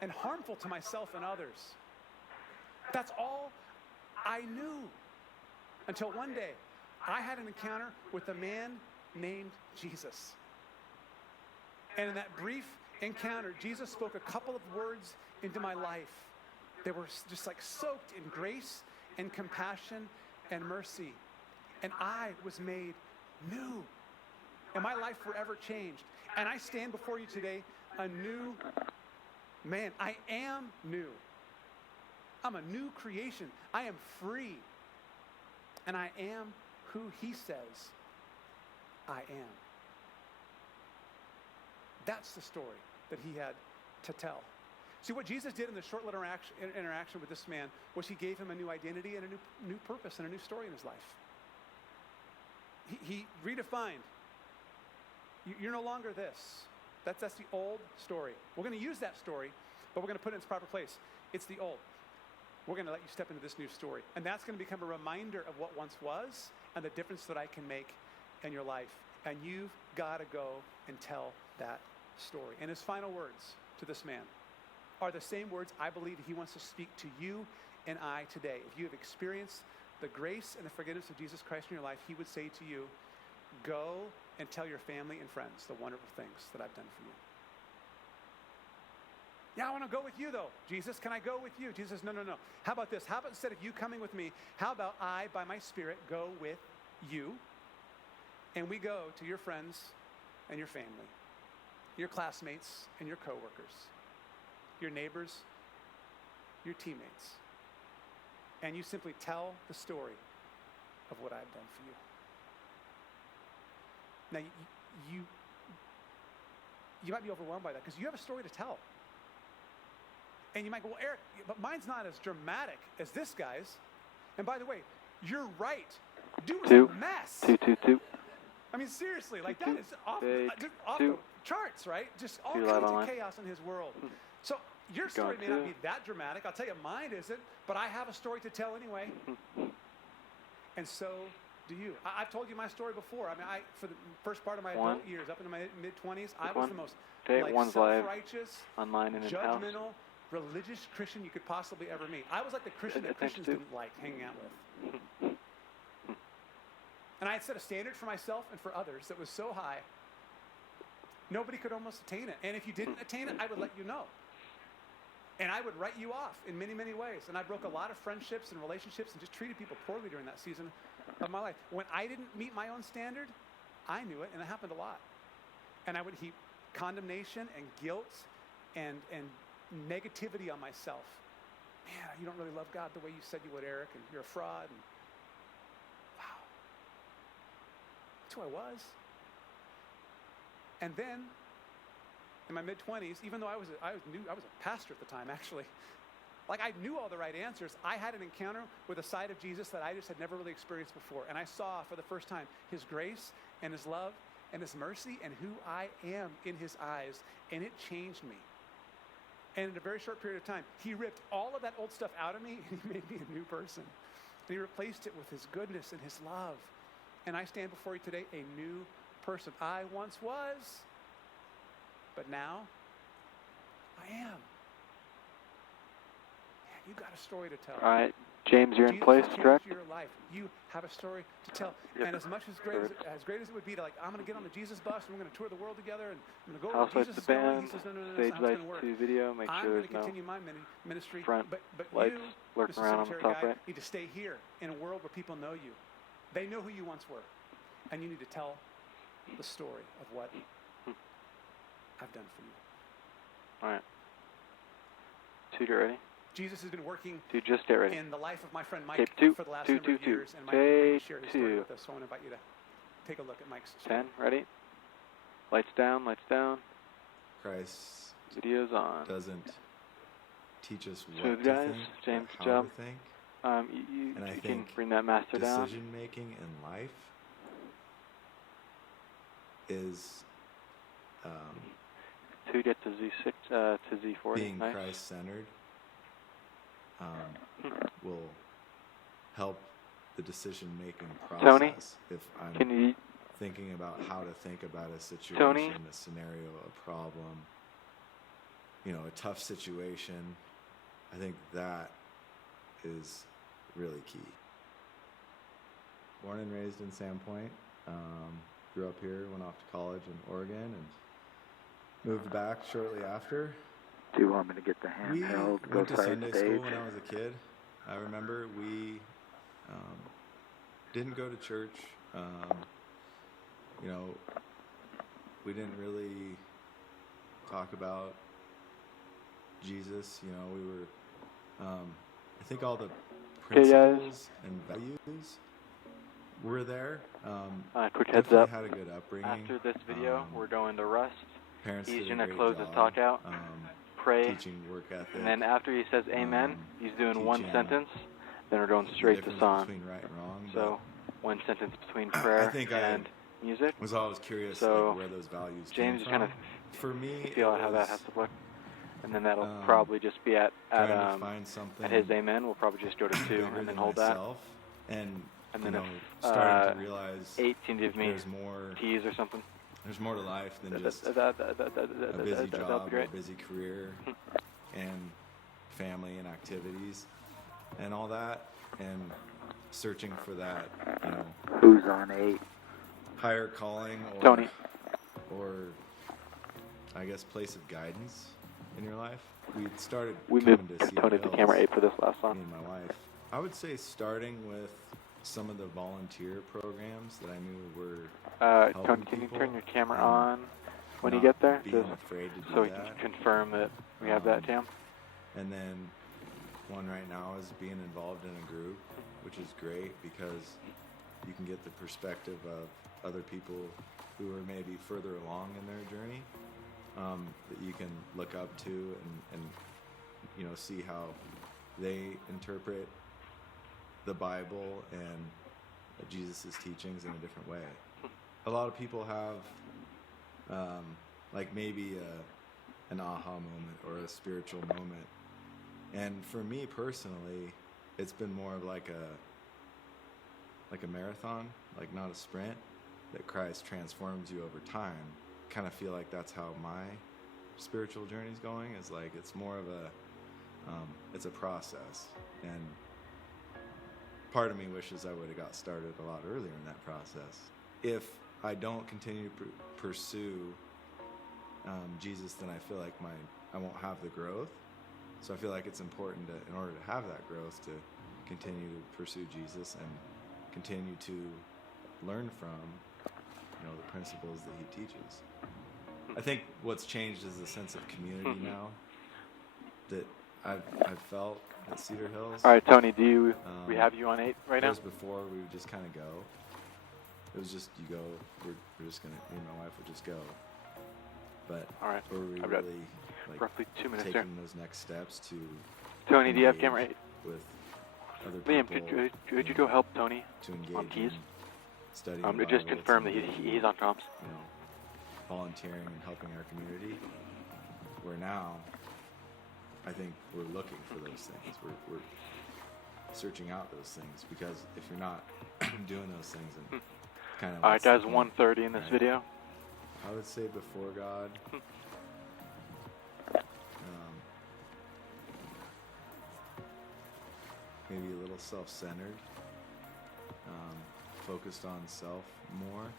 and harmful to myself and others. That's all I knew. Until one day, I had an encounter with a man named Jesus. And in that brief encounter, Jesus spoke a couple of words into my life. They were just like soaked in grace and compassion and mercy. And I was made new. And my life forever changed. And I stand before you today a new man. I am new. I'm a new creation. I am free. And I am who he says I am. That's the story that he had to tell. See, what Jesus did in the short little interaction with this man was he gave him a new identity and a new purpose and a new story in his life. He redefined. You're no longer this. That's the old story. We're going to use that story, but we're going to put it in its proper place. It's the old. We're going to let you step into this new story. And that's going to become a reminder of what once was and the difference that I can make in your life. And you've got to go and tell that story. And his final words to this man are the same words I believe he wants to speak to you and I today. If you have experienced the grace and the forgiveness of Jesus Christ in your life, he would say to you, go and tell your family and friends the wonderful things that I've done for you. Yeah, I want to go with you though. Jesus, can I go with you? Jesus says, no. How about this? How about instead of you coming with me, how about I, by my Spirit, go with you and we go to your friends and your family, your classmates and your coworkers, your neighbors, your teammates, and you simply tell the story of what I've done for you. Now, you might be overwhelmed by that because you have a story to tell. And you might go, well, Eric, but mine's not as dramatic as this guy's. And by the way, you're right. Dude was a mess. Two. I mean, seriously, like that is off Fake. the Two. charts, right? Just all Two kinds live of online. chaos in his world. So your story may not be that dramatic. I'll tell you, mine isn't, but I have a story to tell anyway. And so do you. I've told you my story before. I mean, for the first part of my adult years, up into my mid-20s, I was the most self-righteous, online and judgmental, religious Christian you could possibly ever meet. I was like the Christian that Christians didn't like hanging out with. And I had set a standard for myself and for others that was so high, nobody could almost attain it. And if you didn't attain it, I would let you know. And I would write you off in many, many ways. And I broke a lot of friendships and relationships and just treated people poorly during that season of my life. When I didn't meet my own standard, I knew it, and it happened a lot. And I would heap condemnation and guilt and negativity on myself. Man, you don't really love God the way you said you would, Eric, and you're a fraud. And wow. That's who I was. And then, in my mid-20s, even though I was a pastor at the time, actually, like I knew all the right answers, I had an encounter with a side of Jesus that I just had never really experienced before. And I saw for the first time his grace and his love and his mercy and who I am in his eyes. And it changed me. And in a very short period of time, he ripped all of that old stuff out of me and he made me a new person. And he replaced it with his goodness and his love. And I stand before you today a new person. I once was, but now I am. Man, you got a story to tell. All right, James, you're in Jesus place, has changed correct? your life. You have a story to tell. Yep. And as much as great as it would be to, like, I'm going to get on the Jesus bus and we're going to tour the world together and I'm going to go House where lights Jesus the is going. band, He says, no, stage that's not lights going to work. to video, make I'm sure going there's to no continue my ministry. front but lights you, lurking Mr. around on the Cemetery top guy, right. need to stay here in a world where people know you. They know who you once were. And you need to tell the story of what I've done for you. All right. Dude, you ready? Jesus has been working Dude, just get ready. in the life of my friend Mike Tape two, for the last two, number of two, years, and Mike Take shared his story two. with us. So I want to invite you to take a look at Mike's story. 10, ready? Lights down, lights down. Christ Video's on. doesn't teach us what Smooth to guys. think, James, how job. to think. You And I can think bring that master down. Decision making in life is To get to Z6 to Z40. being Nice. Christ-centered will help the decision-making process. Tony, if I'm Can you? thinking about how to think about a situation, Tony? a scenario, a problem, a tough situation, I think that is really key. Born and raised in Sandpoint, grew up here, went off to college in Oregon, and moved back shortly after. Do you want me to get the We handheld, go went to side Sunday stage? school when I was a kid. I remember we didn't go to church. We didn't really talk about Jesus. We were, I think all the Okay, guys. principles and values were there. Quick heads Definitely up. had a good upbringing. After this video, we're going to Rust. Parents He's did a gonna great close his job, talk out, pray, teaching work ethic. and then after he says amen, he's doing one teaching sentence. Then we're going the straight to difference song. between right and wrong. So one sentence between prayer think and music. was always curious So, where those values James, came you kind of from. For me, feel it how was that has to look, and then that'll um, probably just be at trying to find something at his amen. We'll probably just go to 2 bigger and then than hold myself, and then if, starting to realize 8 can give me there's more. T's or something. There's more to life than just a That'd busy be job or a great. busy career and family and activities and all that, and searching for that, Who's on 8? higher calling or Tony. or I guess place of guidance in your life. We started We coming moved to Cedar Tony to Hills, camera 8 for this last me song. and my wife. I would say starting with some of the volunteer programs that I knew were Tony, helping can you people turn your camera and on when you not get there? being Just afraid to do so we can that. confirm that we have that, Tam. And then one right now is being involved in a group, which is great because you can get the perspective of other people who are maybe further along in their journey, that you can look up to and see how they interpret the Bible and Jesus' teachings in a different way. A lot of people have maybe an aha moment or a spiritual moment. And for me personally, it's been more of like a marathon, like not a sprint, that Christ transforms you over time. Kind of feel like that's how my spiritual journey's going, is like it's more of it's a process. And part of me wishes I would have got started a lot earlier in that process. If I don't continue to pursue Jesus, then I feel like I won't have the growth. So I feel like it's important in order to have that growth, to continue to pursue Jesus and continue to learn from, the principles that he teaches. I think what's changed is the sense of community now that I've felt at Cedar Hills. All right, Tony, we have you on 8 right now? Whereas before we would just kind of go. It was just, you go, we're just going to, me and my wife would just go. But All right. were we I've got really roughly 2 minutes taking here. those next steps to Tony, do you have engage camera 8? with other Liam, people, could you go help Tony to engage on keys? in studying To the just Bible, confirm to that engage he's in, on comms. volunteering and helping our community. Where now, I think we're looking for those things. We're searching out those things, because if you're not doing those things, then kind of. All right, guys, 1:30 in this Right. video. I would say before God. Maybe a little self-centered, focused on self more,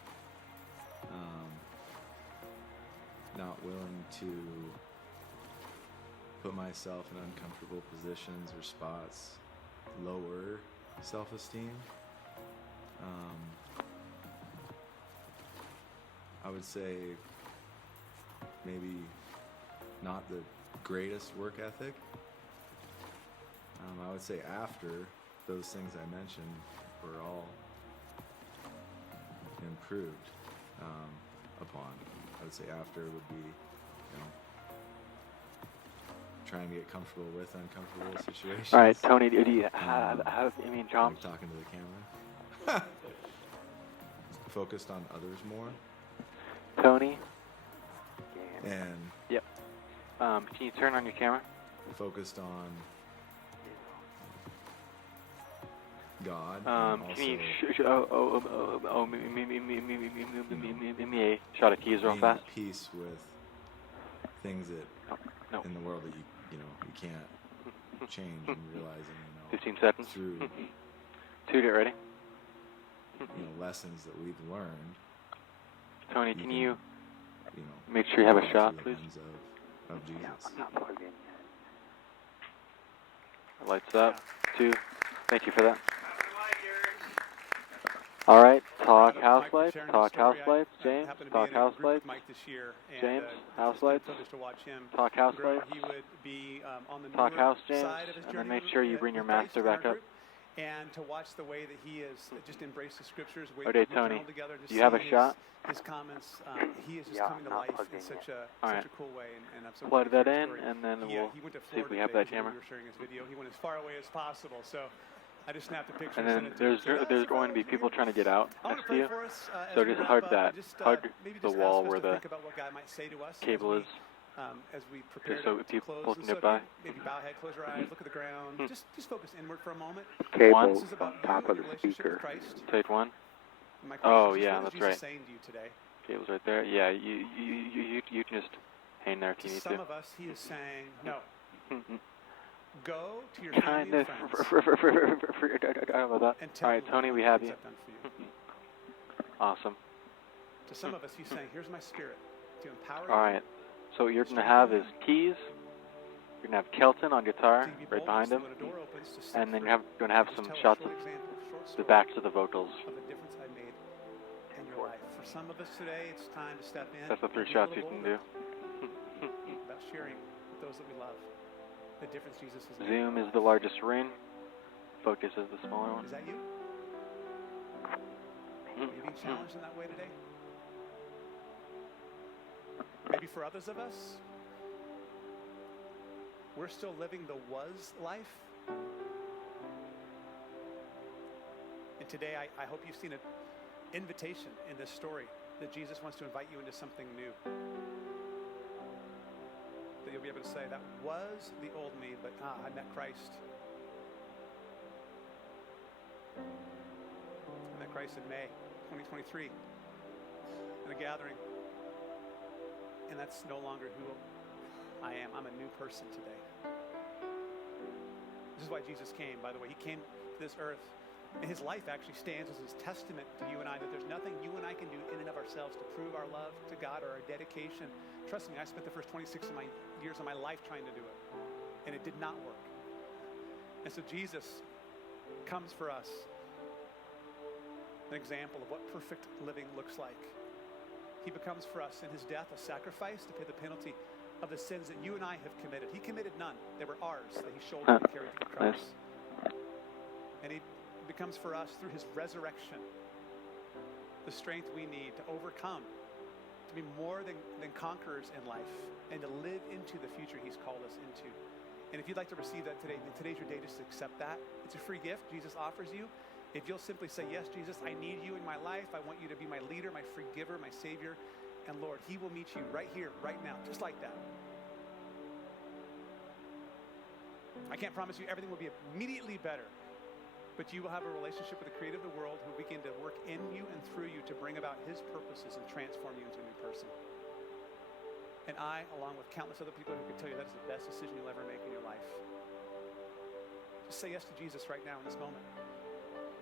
not willing to put myself in uncomfortable positions or spots, lower self-esteem. I would say maybe not the greatest work ethic. I would say after those things I mentioned were all improved upon, I would say after would be, trying to get comfortable with uncomfortable situations. All right, Tony, do you have, John? Like talking to the camera. Focused on others more. Tony? And Yep. Can you turn on your camera? focused on God. Can and you also me a shot of keys real being fast? at peace with things that No. in the world that you can't change, and realizing 15 seconds. through 2, get ready. lessons that we've learned. Tony, can you You make sure you have a through shot, the please? lens of Jesus. Not plugged in yet. Lights up. 2. Thank you for that. All right, talk house lights. Talk house lights. James, talk house lights. James, house lights. Talk house lights. Talk house, James. And then make sure you bring your master back up. And to watch the way that he has just embraced the scriptures. Okay, Tony, do you have a shot? His comments, he is just coming to life in such a cool way. And I'm so Plug grateful that for in, his story. and then he we'll went to see if we Florida have today that camera. We were sharing his video. He went as far away as possible. So I just snapped a picture. And sent then it to him. there's going to be people trying to get out I want next to to pray you. for us, as So we just wrap hug up, that. and just, Hug maybe the just wall ask us where to the think about what God might say to us cable is. as we prepare Just so to people close. can And so get by. if you maybe bow head, close your eyes, look at the ground. Just focus inward for a moment. One. This is about you and your relationship with Christ. Take one. My Oh, question is, yeah, what is that's Jesus right. saying to you today? Cable's right there. Yeah, you can just hang there if you To need some to. of us, he is saying, no. Go to your Kind family of. and friends About that. and tell All right, them Tony, the we have things you. I've done for you. Awesome. To some of us, he's saying, here's my spirit to empower All you. right. So what you're going to have is keys. You're going to have Kelton on guitar to be right bold behind him. when a door opens, to step And then through. you're going to have Just some tell a shots short of example, short the story backs of the vocals. of the difference I made in your life. For some of us today, it's time to step in. That's the 3 and be a shots you little can bolder do. about sharing with those that we love the difference Jesus has made. Zoom is the largest ring. Focus is the smaller one. Is that you? Are you being challenged in that way today? Maybe for others of us, we're still living the was life. And today, I hope you've seen an invitation in this story that Jesus wants to invite you into something new. That you'll be able to say, that was the old me, but I met Christ. I met Christ in May 2023 in a gathering. And that's no longer who I am. I'm a new person today. This is why Jesus came, by the way. He came to this earth, and his life actually stands as his testament to you and I, that there's nothing you and I can do in and of ourselves to prove our love to God or our dedication. Trust me, I spent the first 26 of my years of my life trying to do it, and it did not work. And so Jesus comes for us, an example of what perfect living looks like. He becomes for us in his death a sacrifice to pay the penalty of the sins that you and I have committed. He committed none. They were ours that he shouldered and carried to the cross. And he becomes for us through his resurrection the strength we need to overcome, to be more than conquerors in life, and to live into the future he's called us into. And if you'd like to receive that today, then today's your day just to accept that. It's a free gift Jesus offers you. If you'll simply say, yes, Jesus, I need you in my life. I want you to be my leader, my forgiver, my savior. And Lord, he will meet you right here, right now, just like that. I can't promise you everything will be immediately better, but you will have a relationship with the creator of the world who will begin to work in you and through you to bring about his purposes and transform you into a new person. And I, along with countless other people who can tell you that is the best decision you'll ever make in your life. Just say yes to Jesus right now in this moment.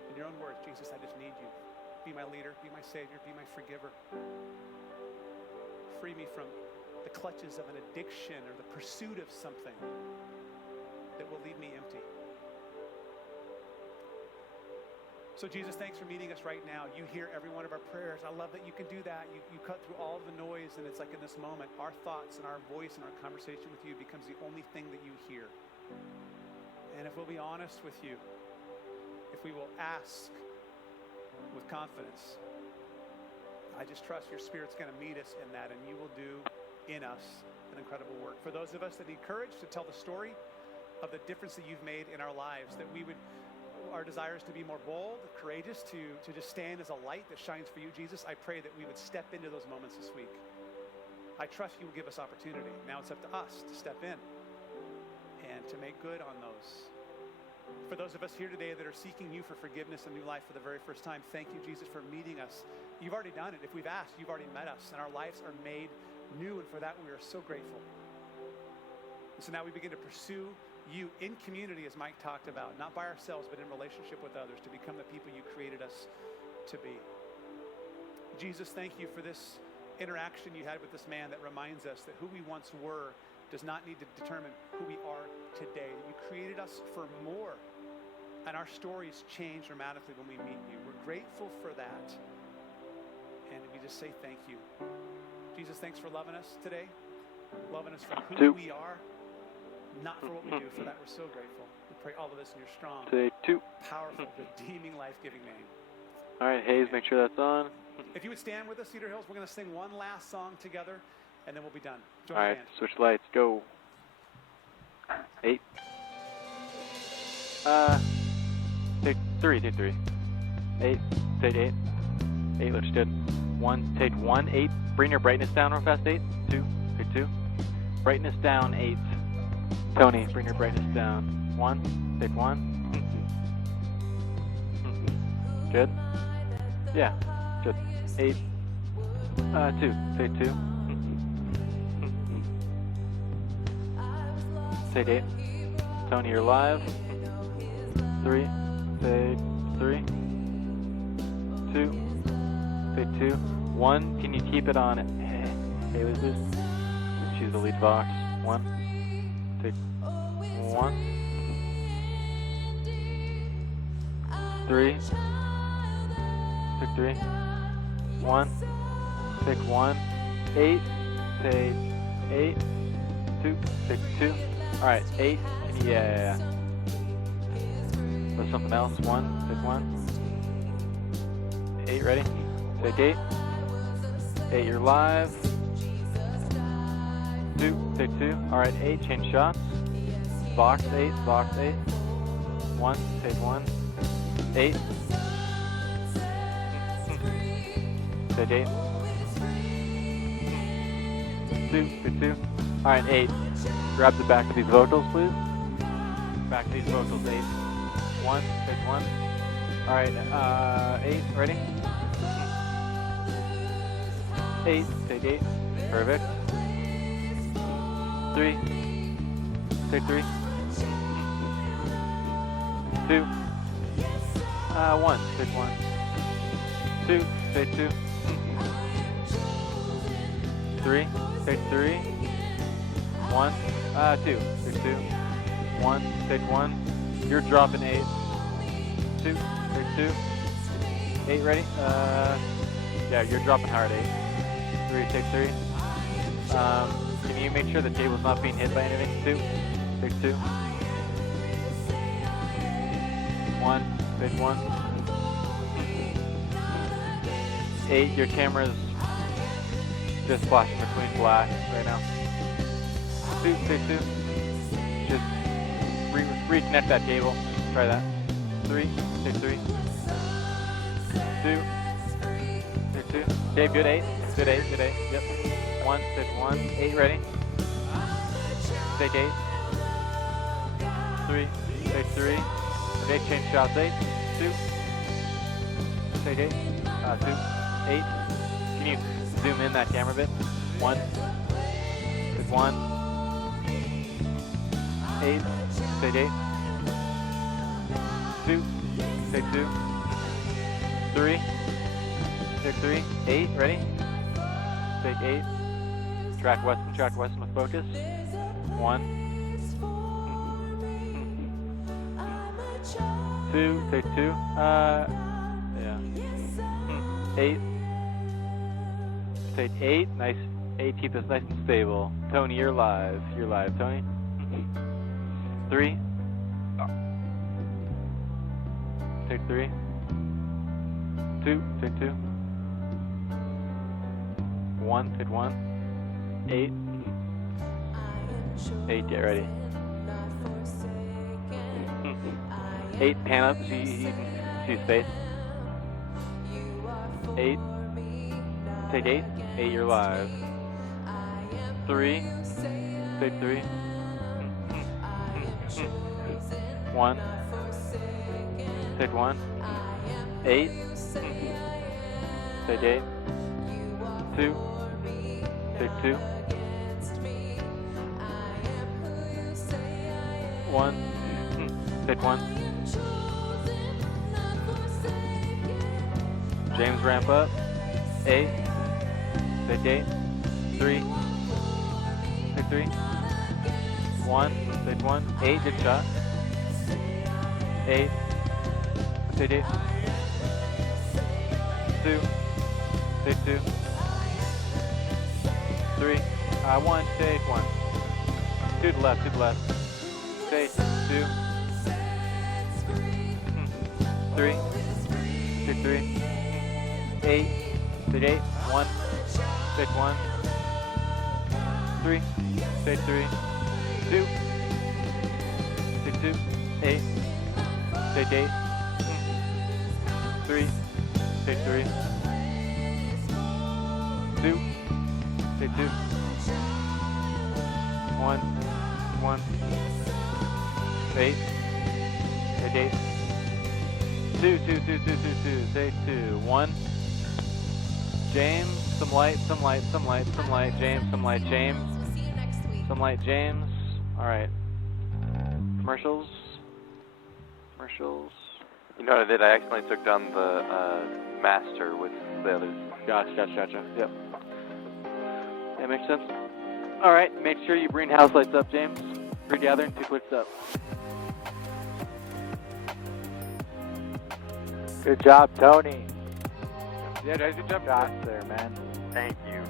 In your own words, Jesus, I just need you. Be my leader, be my savior, be my forgiver. Free me from the clutches of an addiction or the pursuit of something that will leave me empty. So Jesus, thanks for meeting us right now. You hear every one of our prayers. I love that you can do that. You cut through all of the noise, and it's like in this moment, our thoughts and our voice and our conversation with you becomes the only thing that you hear. And if we'll be honest with you, if we will ask with confidence, I just trust your Spirit's going to meet us in that, and you will do in us an incredible work. For those of us that need courage to tell the story of the difference that you've made in our lives, that we would, our desire is to be more bold, courageous, to just stand as a light that shines for you, Jesus. I pray that we would step into those moments this week. I trust you will give us opportunity. Now it's up to us to step in and to make good on those. For those of us here today that are seeking you for forgiveness and new life for the very first time, thank you, Jesus, for meeting us. You've already done it. If we've asked, you've already met us, and our lives are made new, and for that we are so grateful. And so now we begin to pursue you in community, as Mike talked about, not by ourselves, but in relationship with others, to become the people you created us to be. Jesus, thank you for this interaction you had with this man that reminds us that who we once were does not need to determine who we are today. You created us for more, and our stories change dramatically when we meet you. We're grateful for that, and we just say thank you. Jesus, thanks for loving us today, loving us for who we are, not for what we do. For that, we're so grateful. We pray all of this in your strong, powerful, redeeming, life-giving name. All right, Hayes, make sure that's on. If you would stand with us, Cedar Hills, we're going to sing one last song together, and then we'll be done. Join All the right, band. switch lights, go. 8. Take 3, take 3. 8, take 8. 8 looks good. 1, take 1, 8. Bring your brightness down real fast, 8. 2, take 2. Brightness down, 8. Tony, bring your brightness down. 1, take 1. Good? Yeah, good. 8. 2, take 2. Take 8. Tony, you're live. 3, take 3. 2, take 2. 1, can you keep it on? Hey, what's this? Choose the lead box. 1, take 1. 3, take 3. 1, take 1. 8, take 8. 2, take 2. Alright, 8. Yeah. There's something else. 1, take 1. 8, ready? Take 8. 8, you're live. 2, take 2. Alright, 8, change shots. Box 8, box 8. 1, take 1. 8. Take 8. 2, take 2. Alright, 8. Grab the back of these vocals, please. Back of these vocals, 8. 1, take 1. Alright, 8, ready? 8, take 8. Perfect. 3, take 3. 2, 1, take 1. 2, take 2. 3, take 3. 1, 2, take 2. 1, take 1. You're dropping 8. 2, take 2. 8, ready? Yeah, you're dropping hard 8. 3, take 3. Can you make sure the table's not being hit by anything? 2, take 2. 1, take 1. 8, your camera's just flashing between black right now. 2, take 2. Just reconnect that cable. Try that. 3, take 3. 2, take 2. Okay, good 8. Good 8, good 8. Yep. 1, take 1. 8, ready? Take 8. 3, take 3. Okay, change shots 8. 2. Take 8. 2. 8. Can you zoom in that camera a bit? 1. Take 1. 8. Take 8. 2. Take 2. 3. Take 3. 8. Ready? Take 8. Track western with focus. 1. 2. Take 2. Yeah. 8. Take 8. Nice. 8. Keep this nice and stable. Tony, you're live. You're live, Tony. 3. Take 3. 2. Take 2. 1. Take 1. 8. 8, get ready. 8, pan up, see space. 8, take 8, 8, you're live. 3, take 3. 1, take 1. 8, take 8. 2, take 2. 1, take 1. James ramp up. 8, take 8. 3, take 3. 1, take 1. 8, good shot. 8, take 8. 2, take 2. 3, 1, take 1. 2 to the left, 2 to the left. Take 2. 3, take 3. 8, take 8. 1, take 1. 3, take 3. 2, take 2. 8, take 8. 3, take 3. 2, take 2. 1, 1. 8, take 8. 2, 2, 2, 2, 2, 2, take 2. 1. James, some light, some light, some light, some light. James, some light, James. Some light, James. All right. Commercials. Commercials. You know what I did? I accidentally took down the master with the others. Gotcha. Yep. That makes sense. All right. Make sure you bring house lights up, James. Regathering, 2 clicks up. Good job, Tony. Yeah, guys, good job. Shots there, man. Thank you.